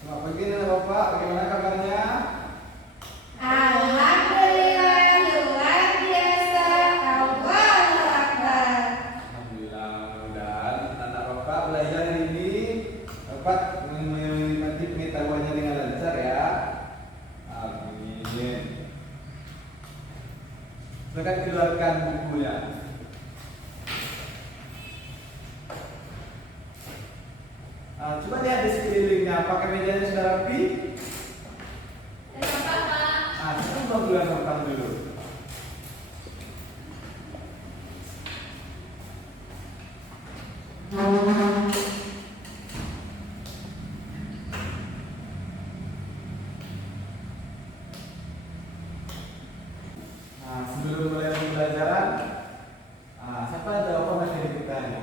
Selamat pagi Bapak, bagaimana kabarnya? Alhamdulillah luar biasa. Allahu Akbar. Alhamdulillah, mudah-mudahan anak Bapak belajar hari ini dapat menikmati pengetahuannya dengan lancar ya. Amin. Silakan keluarkan bukunya. Coba lihat di sekelilingnya, apakah mejanya sudah rapi? Coba bulan rempang dulu. Sebelum mulai pembelajaran, siapa ada apa materi kita ini?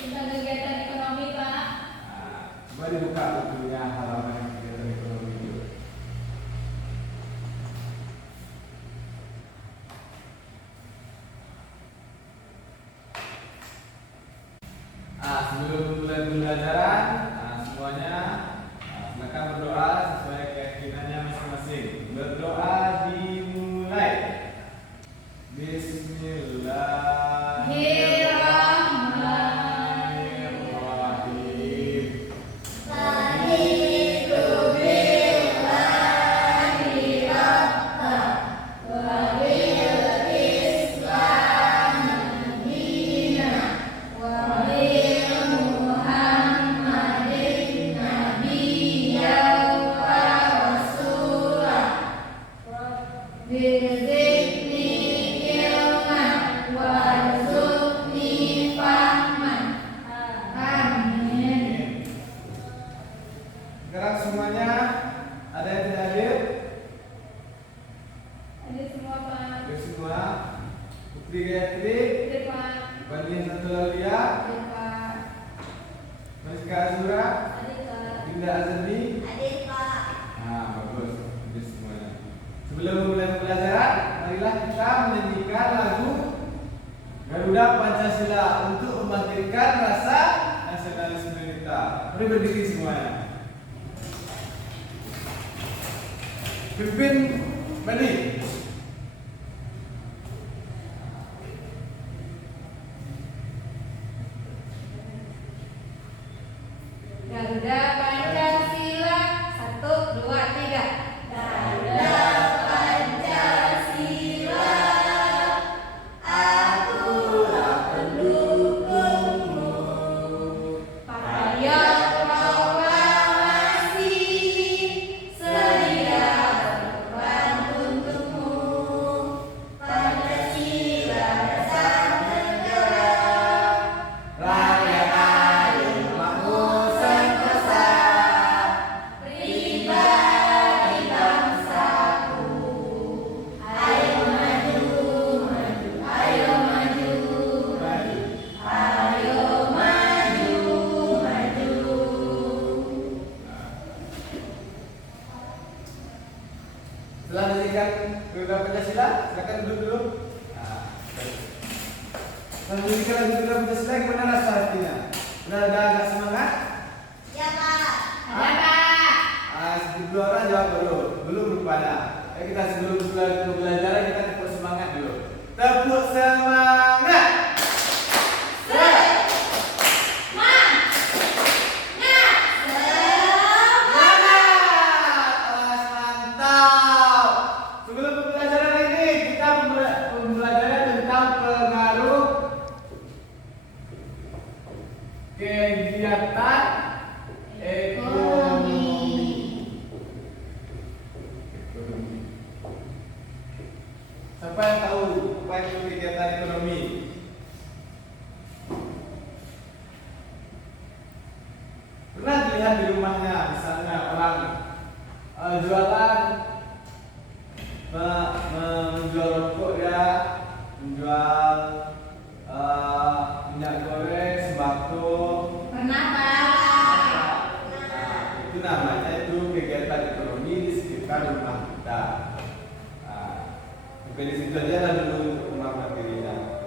Tentang kegiatan ekonomi, Pak. Coba dibuka bukunya halaman kegiatan ekonomi dulu. Sebelum mulai pembelajaran, semuanya silakan berdoa sesuai keyakinannya masing-masing. Berdoa dimulai. Bismillahirrahmanirrahim. Sekarang semuanya ada yang tidak hadir? Ada semua, Pak. Hadir semua. Putri Gayatri, Ada, Pak. Banding Satu Laulia, Ada, Pak. Mariska Azura, Ada, Pak. Dinda Azani. Ada, Pak. Bagus. Hadir semuanya. Sebelum mulai pembelajaran, marilah kita menyanyikan lagu Garuda Pancasila untuk membangkitkan rasa nasionalisme kita. Mari berdiri semuanya. Pimpin balik. Garuda Pancasila 1, 2, 3. Garuda Pancasila, akulah pendukungmu. Payah proklamasi, sedia berkorban untukmu. Pancasila dasar negara, rakyat adil makmur sentosa, pribadi bangsaku. Ayo maju, maju, ayo maju, maju, ayo maju, maju. Setelah menyanyikan Garuda Pancasila, silakan duduk dulu. Setelah menyanyikan lagu Garuda Pancasila, gimana rasa hatinya? Udah agak semangat? Ya, Pak. Ada, Pak. Sedikit dua orang jawab belum rupanya. Kita sebelum pembelajaran kita tepuk semangat dulu. Tepuk semangat. Mantap. Sebelum pembelajaran ini kita pembelajaran tentang pengaruh kegiatan ekonomi. Siapa yang tahu apa itu kegiatan ekonomi? Pernah dilihat di rumahnya, misalnya orang jualan, menjual rokok ya, menjual minyak goreng, sembako. Pernah, Pak. Itu namanya itu kegiatan ekonomi di sekitar rumah kita. Bukan di situ aja lah dulu untuk rumah materinya.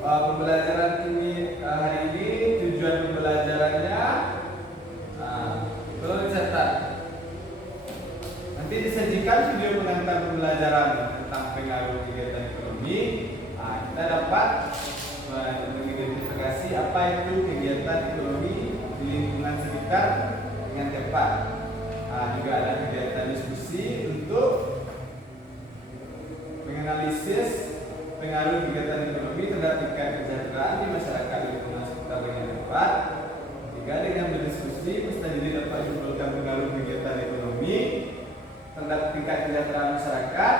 Pembelajaran ini hari ini tujuan pembelajarannya Tolong dicatat. Nanti disajikan video pengantar pembelajaran tentang pengaruh kegiatan ekonomi. Kita dapat mengidentifikasi apa itu kegiatan ekonomi di lingkungan sekitar dengan tepat. Juga ada kegiatan diskusi untuk menganalisis pengaruh kegiatan ekonomi terhadap tingkat kesejahteraan di masyarakat di lingkungan sekitar dengan tepat. Juga dengan berdiskusi, peserta didik dapat menyimpulkan pengaruh kegiatan ekonomi terhadap tingkat kesejahteraan masyarakat.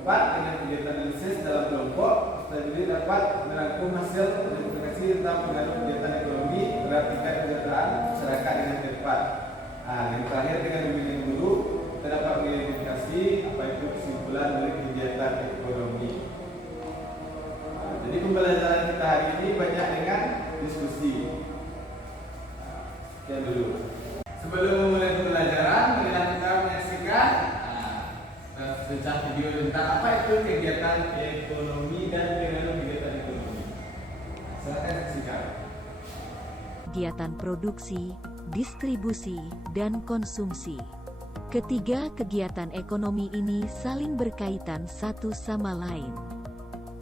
Empat, dengan kegiatan analisis dalam kelompok, peserta didik dapat merangkum hasil identifikasi tentang pengaruh kegiatan ekonomi terhadap tingkat kesejahteraan masyarakat dengan tepat. Yang terakhir, dengan bimbingan guru, kita dapat mengidentifikasi apa itu kesimpulan dari kegiatan ekonomi. Jadi pembelajaran kita hari ini banyak dengan diskusi. Sekian dulu. Sebelum memulai pembelajaran, marilah kita menyaksikan secara video tentang apa itu kegiatan ekonomi dan pengaruh kegiatan ekonomi. Silakan saksikan. Kegiatan produksi, distribusi, dan konsumsi. Ketiga kegiatan ekonomi ini saling berkaitan satu sama lain.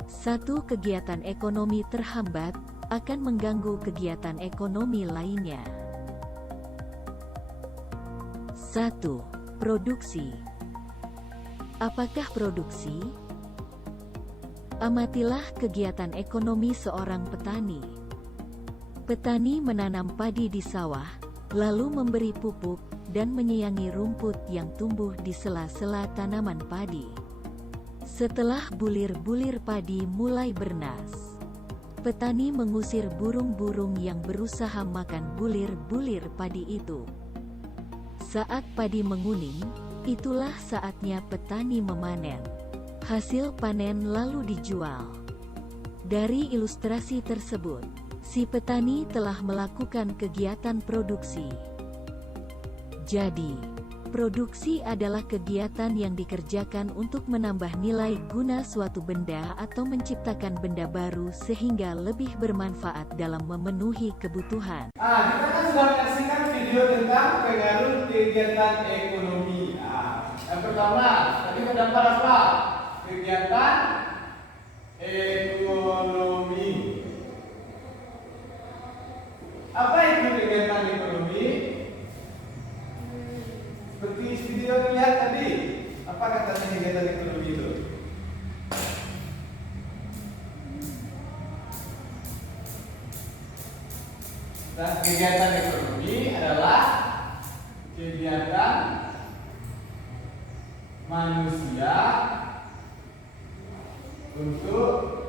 Satu kegiatan ekonomi terhambat akan mengganggu kegiatan ekonomi lainnya. 1. Produksi. Apakah produksi? Amatilah kegiatan ekonomi seorang petani. Petani menanam padi di sawah, lalu memberi pupuk dan menyiangi rumput yang tumbuh di sela-sela tanaman padi. Setelah bulir-bulir padi mulai bernas, petani mengusir burung-burung yang berusaha makan bulir-bulir padi itu. Saat padi menguning, itulah saatnya petani memanen. Hasil panen lalu dijual. Dari ilustrasi tersebut, si petani telah melakukan kegiatan produksi. Jadi, produksi adalah kegiatan yang dikerjakan untuk menambah nilai guna suatu benda atau menciptakan benda baru sehingga lebih bermanfaat dalam memenuhi kebutuhan. Kita kan sudah menyaksikan video tentang pengaruh kegiatan ekonomi. Yang pertama, tadi terdapat apa? Kegiatan ekonomi. Apa itu kegiatan ekonomi? Seperti video lihat tadi, apa katanya kegiatan ekonomi itu? Dan kegiatan ekonomi adalah kegiatan manusia untuk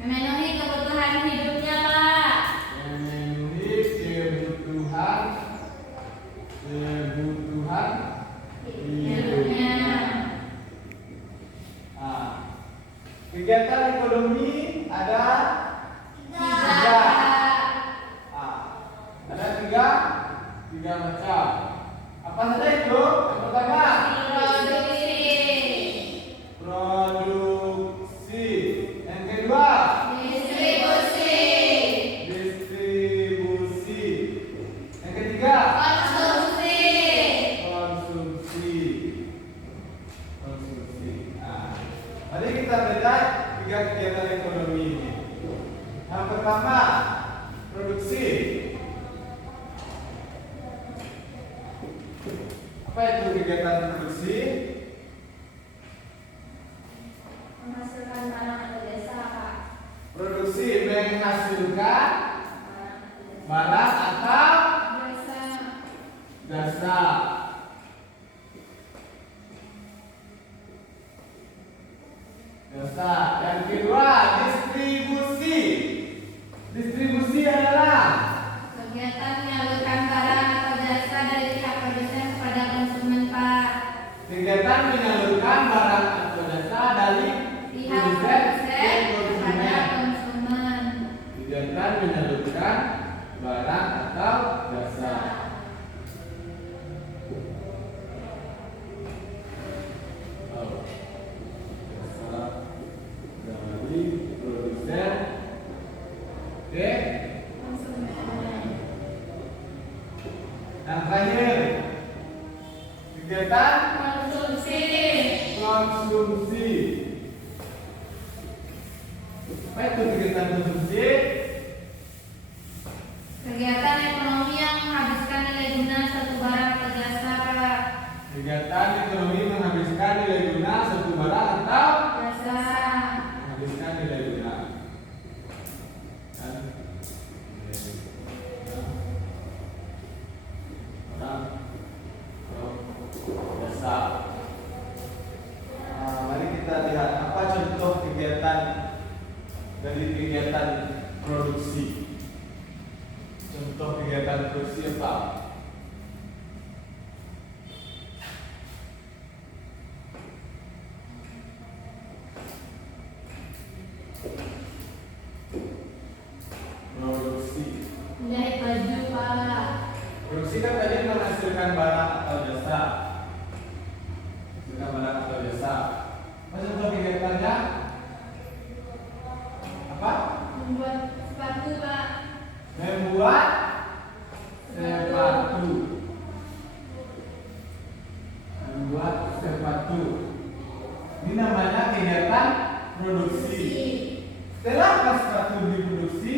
Memenuhi kebutuhan hidupnya, Pak. memenuhi kebutuhan hidupnya. Kegiatan ekonomi ada tiga. Ada tiga macam. Apa saja itu? Yang pertama, produksi. Yang kedua, distribusi. Yang ketiga, konsumsi. Mari kita lihat tiga kegiatan ekonomi ini. Yang pertama, produksi. Apa itu kegiatan produksi? Menghasilkan barang atau jasa, Pak. Produksi menghasilkan barang atau jasa. Yang kedua, distribusi. Distribusi adalah Kegiatan menyalurkan barang atau jasa dari pihak produsen kepada konsumen, Pak. kegiatan menyalurkan barang atau jasa dari Pihak produsen produsen ke kepada konsumen. konsumen. Kegiatan menyalurkan barang atau jasa. Dari produsen ke Yang terakhir, kegiatan konsumsi. konsumsi. Apa itu kegiatan konsumsi? Kegiatan ekonomi yang menghabiskan nilai guna suatu barang atau jasa. Kegiatan ekonomi menghabiskan nilai guna suatu barang atau Jasa. menghabiskan nilai guna. Dan barang atau jasa. Mari kita lihat apa contoh kegiatan dari kegiatan produksi. Contoh kegiatan produksi apa? Produksi. Menjahit baju, Pak. Produksi kan tadi menghasilkan barang atau jasa. Menghasilkan barang atau jasa. Apa contoh kegiatannya? Apa? Membuat sepatu, Pak. Membuat sepatu. Membuat sepatu. Ini namanya kegiatan produksi. Setelah sepatu diproduksi,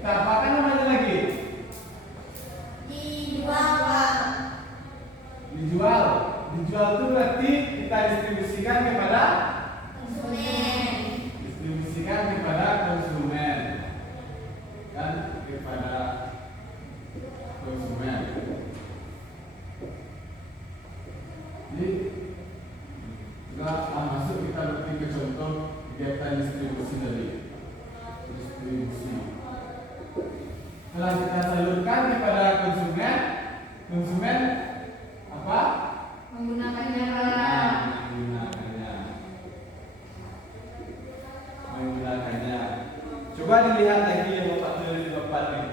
kita apakan namanya lagi? Dijual. Dijual. Dijual itu berarti kita distribusikan kepada Konsumen. distribusikan kepada konsumen. Dan kepada konsumen. Jadi nggak masuk kita berarti ke contoh kegiatan distribusi tadi. Distribusi. Setelah kita salurkan kepada konsumen, konsumen apa? Menggunakannya, Pak. Menggunakannya. Coba dilihat lagi yang Bapak tulis di depan nih.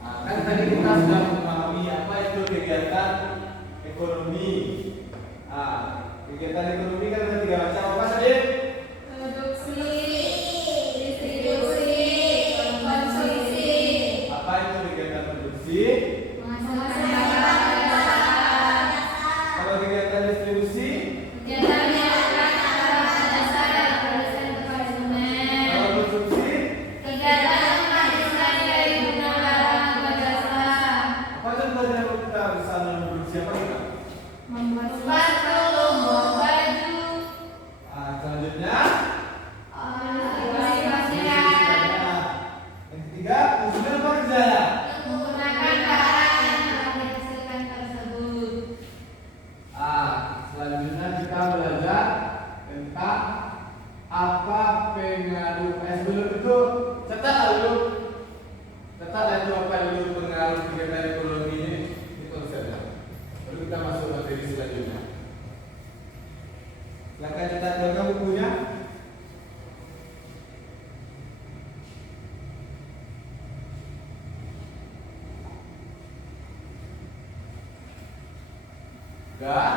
Nah, kan tadi kita sudah memahami apa itu kegiatan ekonomi. Kegiatan ekonomi kan ada 3 macam. Apa saja? Produksi, distribusi, konsumsi. Apa itu kegiatan produksi? Menghasilkan barang dan jasa. Kalau kegiatan distribusi? Kegiatan menyalurkan barang dan jasa dari produsen ke konsumen. Kalau konsumsi? Kegiatan menghabiskan nilai guna barang atau jasa. Apa contohnya kalau kita bisa memproduksi apa kita? Membuat sepatu, membuat baju. Selanjutnya? Distribusi masyarakat. Yang ketiga, konsumen apa kerjanya? Menggunakan barang yang telah dihasilkan tersebut. Selanjutnya kita belajar tentang apa pengaruh. Sebelum itu catat dulu itu apa dulu pengaruh kegiatan ekonomi ini konsepnya. Lalu kita masuk materi selanjutnya. Silakan catat dulu bukunya. Udah?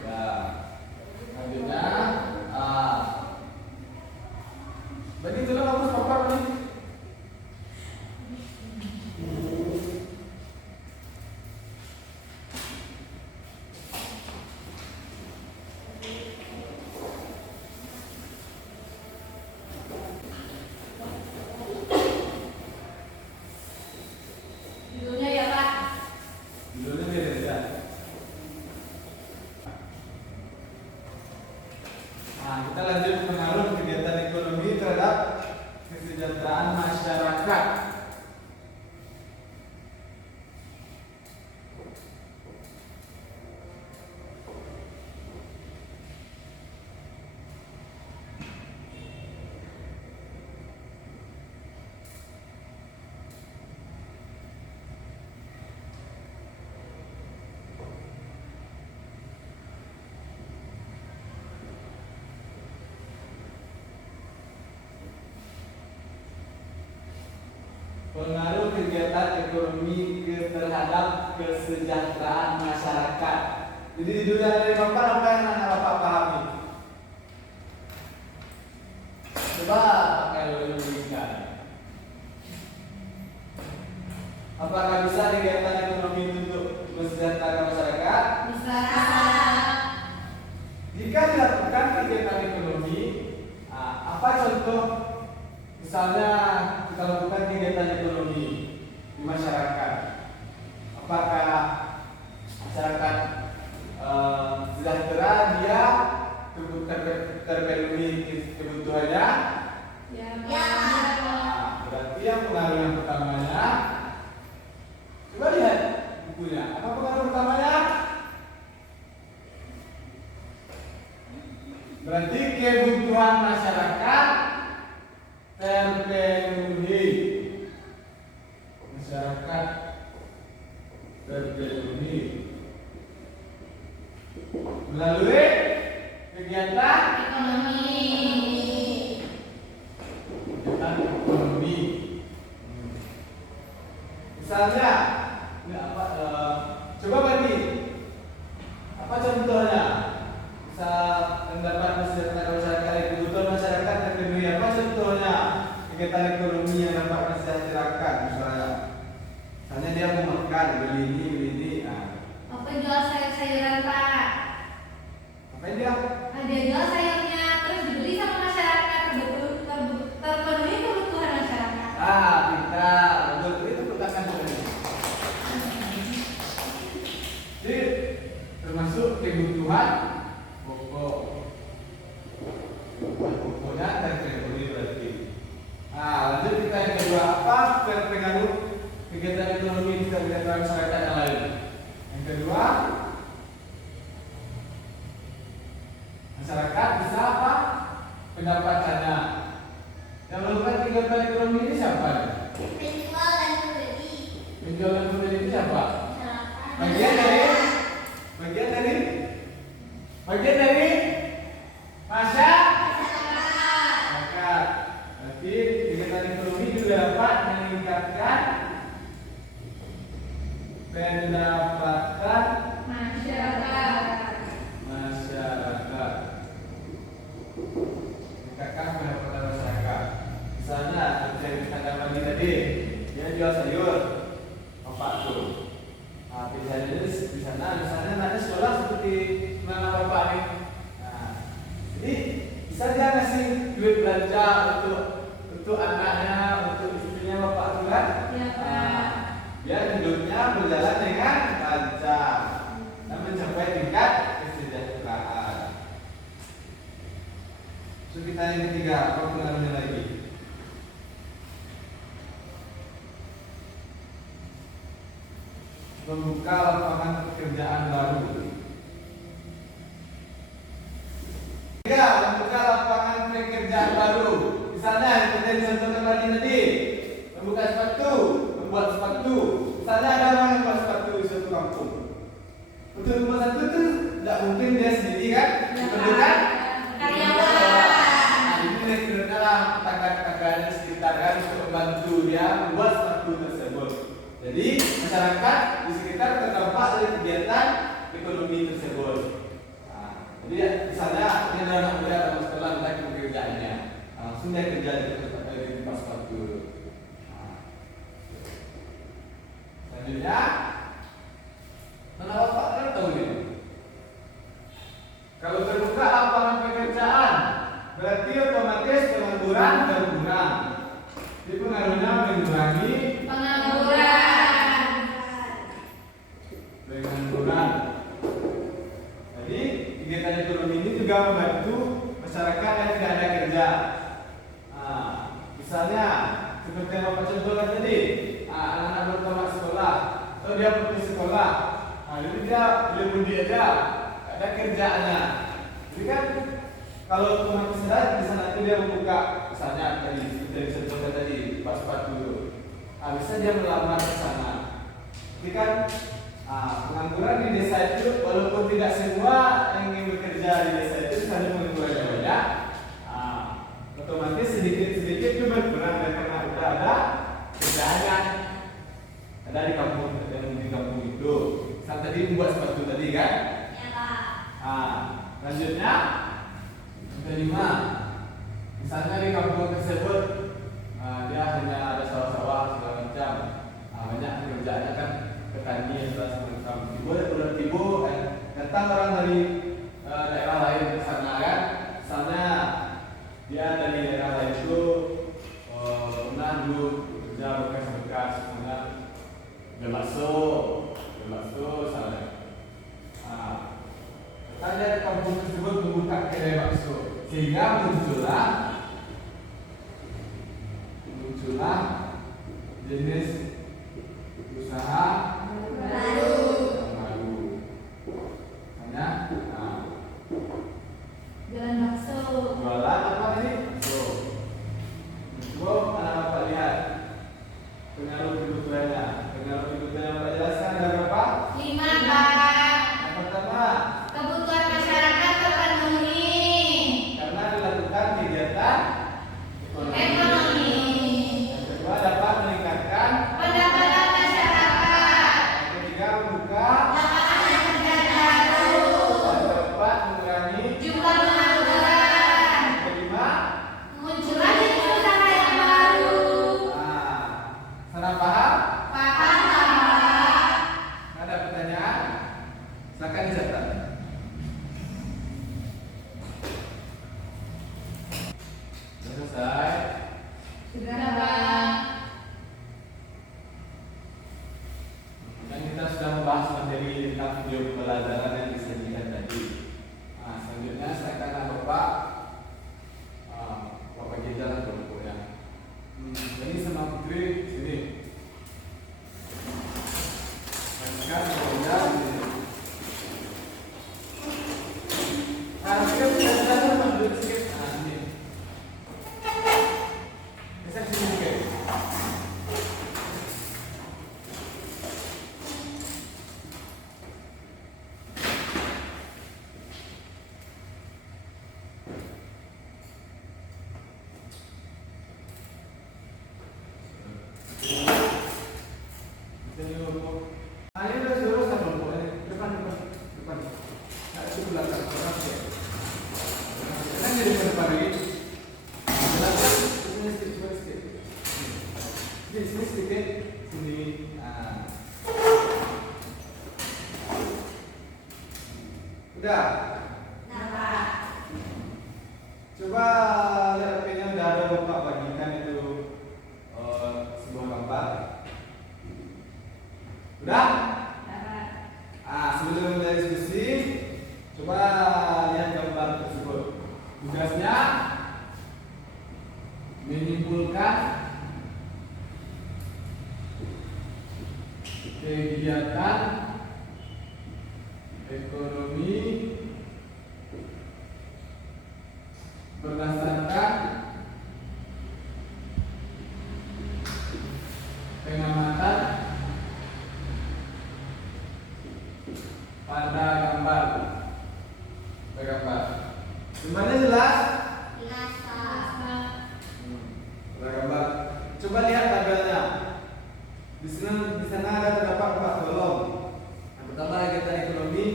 Ya. Selanjutnya, berarti itu hapus papan nih. Judulnya ya, Pak. Judulnya beda ya. Kita lanjut pengaruh kegiatan ekonomi terhadap kesejahteraan masyarakat. Pengaruh kegiatan ekonomi terhadap kesejahteraan masyarakat. Jadi judulnya dari Bapak apa yang anak Bapak pahami? Coba pakai logika. Apakah bisa kegiatan ekonomi itu untuk mensejahterakan masyarakat? Bisa. Jika dilakukan kegiatan ekonomi, apa contoh? Misalnya kita lakukan kegiatan ekonomi di masyarakat. Apakah masyarakat sejahtera, dia terpenuhi kebutuhannya? Ya. Berarti yang pengaruh yang pertamanya, coba lihat bukunya. Apa pengaruh pertamanya? Berarti kebutuhan masyarakat terpenuhi. Masyarakat terpenuhi melalui kegiatan Ekonomi. ekonomi. Misalnya, ini apa? Coba bagi. Apa contohnya? Bisa mendapat kesejahteraan masyarakat, kebutuhan masyarakat terpenuhi. Apa contohnya? Kegiatan ekonomi yang dapat mensejahterakan, misalnya dia mau makan, beli ini. Apa jual sayur-sayuran, Pak? Apa yang dia? Dia jual sayurnya terus dibeli sama masyarakat, terpenuhi kebutuhan masyarakat. Kita betul itu pertanyaan tadi. Jadi termasuk kebutuhan pokok. Pokoknya terpenuhi berarti. Lanjut kita yang kedua, apa pengaruh kegiatan ekonomi bisa kegiatan masyarakat yang lain? Yang kedua, masyarakat bisa apa? Pendapatannya. Yang melakukan kegiatan ekonomi ini siapa? Penjual dan pembeli. Penjual dan pembeli ini siapa? Masyarakat. Bagian dari masyarakat. Berarti kegiatan ekonomi juga dapat meningkatkan pendapatan Masyarakat. Meningkatkan pendapatan masyarakat. Misalnya seperti yang kita bagi tadi, dia jual sayur, bapak tuh. Pilihannya di sana, misalnya nanti sekolah seperti mana bapak nih. Jadi bisa dia ngasih duit belanja untuk anaknya, untuk istrinya bapak tuh kan? Ya, Pak. Biar hidupnya berjalan dengan lancar dan mencapai tingkat kesejahteraan. So kita yang ketiga, apa pengaruhnya lagi? Membuka lapangan pekerjaan baru. Tiga, membuka lapangan pekerjaan baru. Misalnya seperti yang disampaikan tadi, membuka sepatu, membuat sepatu. Misalnya ada orang yang membuat sepatu di suatu kampung. Untuk membuat sepatu itu tidak mungkin dia sendiri kan? Diperlukan Karyawan. Ini sebenarnya tetangga-tetangganya sekitar kan untuk membantu dia membuat sepatu tersebut. Jadi masyarakat di sekitar terdampak dari kegiatan ekonomi tersebut. Jadi misalnya ini ada anak muda dalam sekolah tentang pekerjaannya, langsung dia kerja di tempat sepatu. Selanjutnya, mana bapak kan tahu ini? Kalau terbuka lapangan pekerjaan, berarti otomatis pengangguran berkurang. Jadi pengaruhnya mengurangi pengangguran. Jadi kegiatan ekonomi ini juga membantu masyarakat yang tidak ada kerja. Misalnya seperti yang bapak contohkan tadi, anak-anak belum tamat sekolah, atau dia putus sekolah, jadi dia boleh mudik aja, ada kerjaannya. Jadi kan kalau otomatis di sana itu dia membuka, misalnya tadi seperti yang contohkan tadi, pas sepatu dulu, bisa dia melamar ke sana. Jadi kan pengangguran di desa itu walaupun tidak semua yang ingin bekerja di desa itu hanya pengangguran banyak, otomatis sedikit itu berkurang karena sudah ada kerjaannya, ada di kampung itu. Saat tadi membuat sepatu tadi kan? Ya, Pak. Lanjutnya yang kelima, misalnya di kampung tersebut dia hanya ada sawah-sawah segala macam, banyak pekerjaannya kan petani atau semacam tiba datang orang dari daerah lain ke sana kan, misalnya dia dari daerah lain itu pernah dulu bekerja bekas-bekas, misalnya bakso misalnya. Tanya kampung tersebut membuka kedai bakso, sehingga muncullah jenis usaha baru. Hanya Jualan bakso. jualan apa ini? Bakso. Anak Bapak lihat pengaruh kebutuhannya. Bapak jelaskan ada berapa? 5, Pak. Yang pertama, Kebutuhan masyarakat terpenuhi. karena dilakukan kegiatan Ekonomi. Yang kedua, dapat meningkatkan Pendapatan masyarakat. Yang ketiga, membuka Lapangan kerja baru. Yang keempat, mengurangi Jumlah pengangguran. Yang kelima, Muncullah jenis usaha yang baru. sana paham? Paham, Pak? Ada pertanyaan? Silakan dicatat. Sudah selesai. Sudah, Pak. Dan kita sudah membahas materi tentang video pembelajaran yang disajikan tadi. Selanjutnya saya akan Bapak jalan kelompoknya. Ini sama Putri sini. Dan sekarang kerja di sini. Harusnya kita mundur sedikit. Sini. Bisa sini sedikit. Udah? Coba lihat HP-nya udah ada Bapak bagikan itu sebuah gambar. Udah? Sebelum kita diskusi, coba lihat gambar tersebut. Tugasnya menyimpulkan kegiatan ekonomi berdasarkan pengamatan pada gambar. Semuanya jelas? Jelas, Pak. Pada gambar. Coba lihat tabelnya. Di sana ada terdapat 4 kolom. Yang pertama kegiatan ekonomi,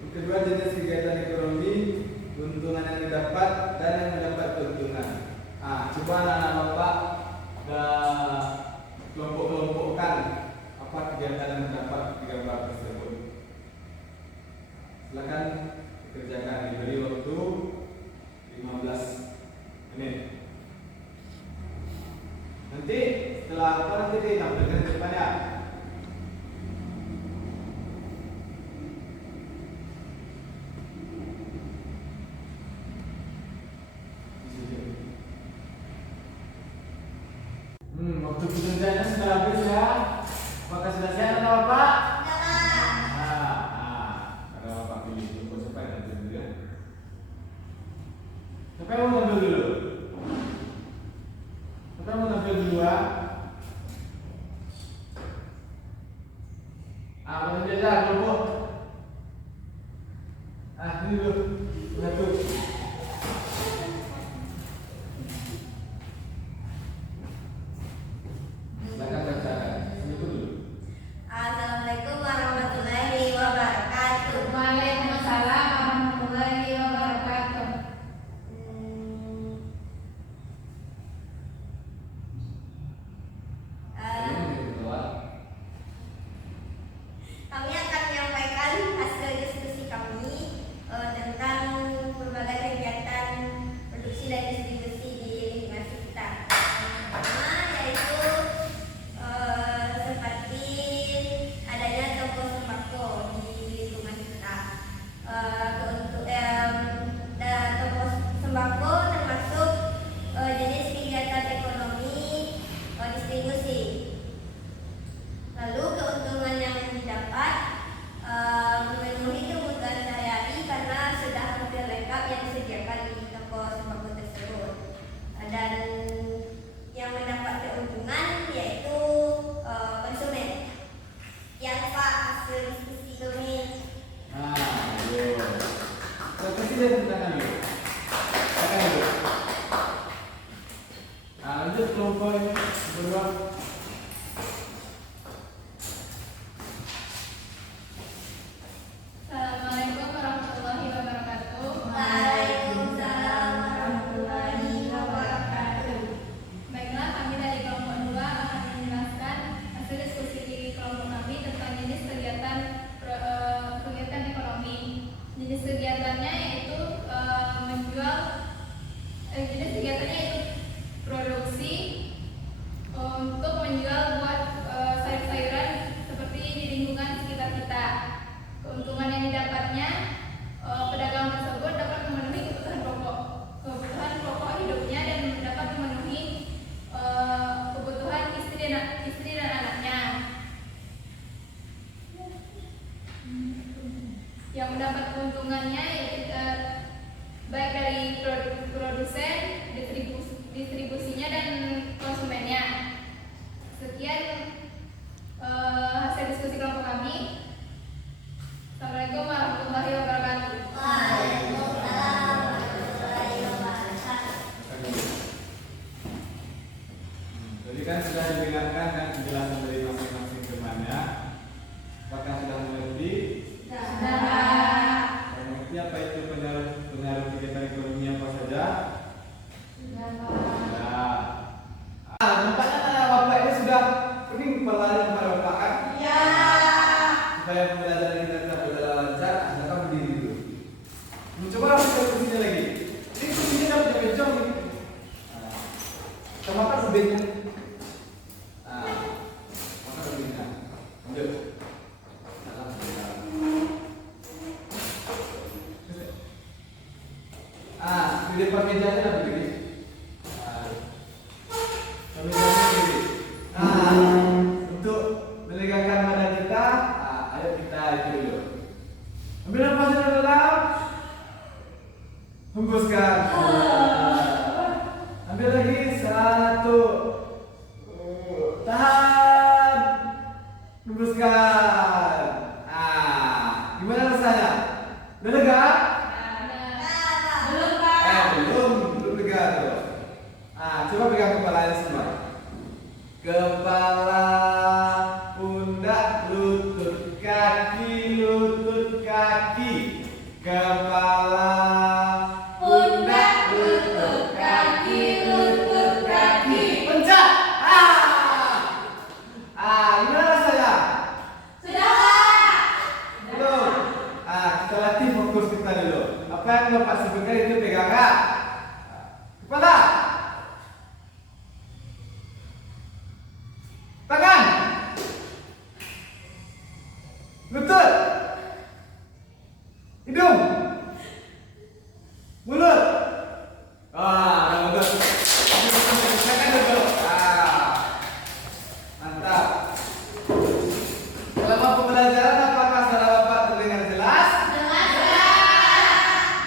yang kedua jenis kegiatan ekonomi, keuntungan yang didapat dan yang mendapat keuntungan. Coba anak-anak Bapak kelompok-kelompokkan apa kegiatan yang terdapat di gambar tersebut. Silakan dikerjakan, diberi waktu 15 menit. Nanti setelah apa nanti ditampilkan di depannya. Waktu pekerjaannya sudah habis ya. Apakah sudah siap atau Bapak? Ada Bapak pilih tunggu sampai nanti dulu ya. Siapa yang mau tampil dulu? Siapa yang mau tampil duluan? Mana dia dah kelompok? Ini dulu. Satu. Silakan bacakan. Sini dulu. Assalamualaikum warahmatullahi wabarakatuh. Waalaikumsalam warahmatullahi wabarakatuh. istri dan anaknya. Yang mendapat keuntungannya yaitu baik dari produsen, distribusinya dan konsumennya. Sekian hasil diskusi kelompok kami. Assalamualaikum warahmatullahi wabarakatuh. Jadi kan sudah didengarkan kan penjelasan dari masing-masing temannya. Apakah sudah mengerti? Mengerti apa itu pengaruh kegiatan ekonomi apa saja? Nampaknya anak bapak ini sudah pening kepalanya kepada bapak kan? Iya. Supaya pembelajaran kita tetap berjalan lancar, silakan berdiri dulu. Mencoba ambil kursinya lagi. Ini kursinya dapat bencong nih. Sama kan ubinnya. Maka ubinnya. Ambil. Di depan mejanya dah berdiri. Untuk melegangkan badan kita, ayo kita itu dulu. Ambil nafas yang dalam, hembuskan. Ambil lagi, 1, tahan, hembuskan. Gimana rasanya? Udah lega? Belum lega tuh. Coba pegang kepalanya semua. Kepala, pundak, lutut, kaki, kepala, pundak, lutut, kaki. Pencet. Gimana rasanya? Belum. Kita latih fokus kita dulu. Apa yang Bapak sebutkan itu pegangan. Kepala. Tangan, lutut, hidung, mulut. Bagus. Silakan duduk. Mantap. Selama pembelajaran apakah suara Bapak terdengar jelas?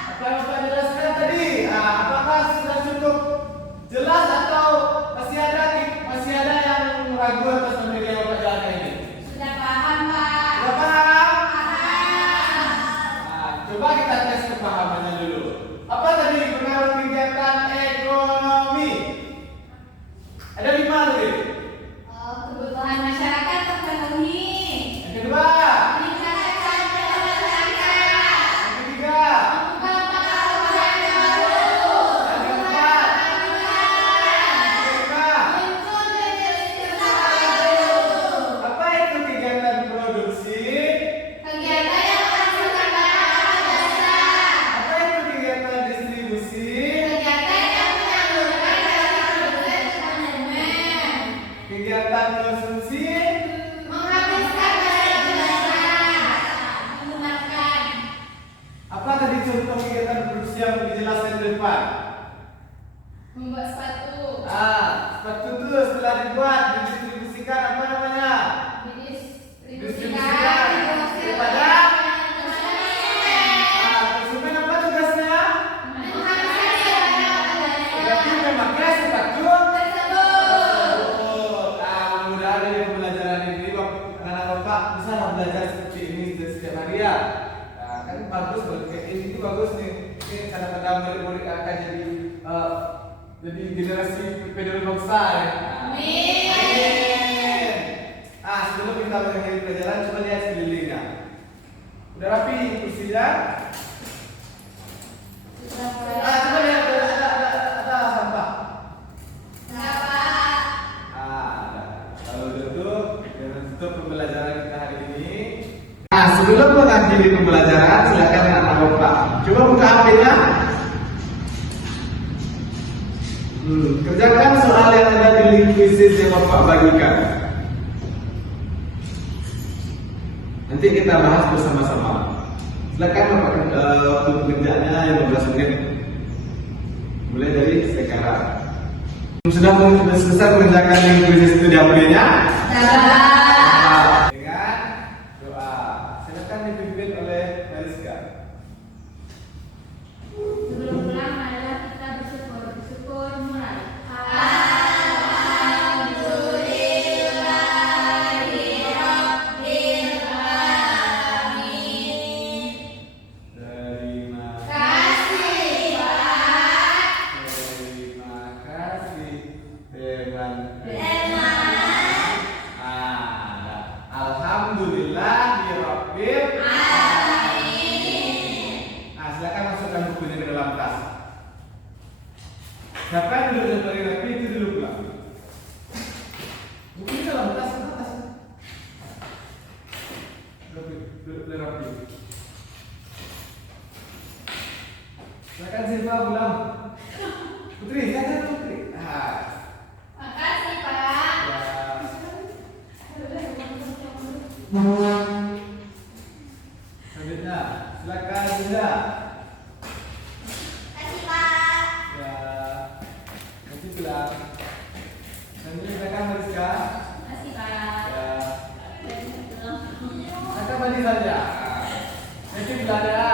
Apa yang Bapak jelaskan tadi? Apakah sudah cukup jelas atau masih ada yang ragu atas materi yang Bapak jelaskan ini? Sudah paham, Pak. Sudah paham? Coba kita tes kepahamannya dulu. Apa tadi pengaruh kegiatan ekonomi? Ada 5 tadi. Kebutuhan masyarakat terpenuhi. Yang kedua, Meningkatkan pendapatan masyarakat. yang ketiga, Membuka pekerjaan yang baru. yang keempat, yang kelima. Muncul jenis usaha baru. Apa itu kegiatan produksi? Kegiatan yang menghasilkan barang atau jasa. Apa itu kegiatan distribusi? Kegiatan yang menyalurkan dari produsen ke konsumen. Kegiatan konsumsi? Menghabiskan barang jasa. Menggunakan. Apa tadi contoh kegiatan produksi yang dijelaskan di depan? Membuat sepatu. Sepatu itu setelah dibuat didistribusikan apa namanya? Distribusikan kepada konsumen. Apa tugasnya? Berarti memakai sepatu tersebut. Mudah-mudahan dari pembelajaran ini anak-anak Bapak bisa belajar seperti ini setiap hari ya. Kan bagus kayak ini tuh bagus nih. Ini kadang-kadang murid-murid akan jadi generasi penerus bangsa ya. Amin. Sebelum kita mengakhiri pelajaran, coba lihat sekelilingnya. Udah rapi kursinya? Coba lihat ada sampah. Ada. Kalau duduk, jangan tutup pembelajaran kita hari ini. Sebelum mengakhiri pembelajaran, silakan anak Bapak. Coba buka HP-nya. Kerjakan soal yang ada di link quizzes yang Bapak bagikan. Nanti kita bahas bersama-sama. Silakan Bapak waktu pekerjaannya 15 menit. Mulai dari sekarang. Sudah selesai mengerjakan yang tulis itu diambilnya Sabar. dengan doa. Silakan dipimpin oleh Mariska. Sebelum pulang, marilah kita bersyukur. Bersyukur mulai. Terima Kasih, Pak. Terima kasih teman. Alhamdulillahirabbil alamin. Nah, silakan masukkan bukunya ke dalam tas. Siapa yang duduk sebagai rapi itu dulu pulang. Bukunya dalam tas, tas. Duduk rapi. Silakan Silva pulang. Putri, silakan Putri. Makasih, Pak. Selanjutnya, silakan Linda. Kasih, Pak. Ya, nanti pulang. Selanjutnya silakan Mariska. Kasih, Pak. Ya, silakan Madi saja. Nanti pulang ya.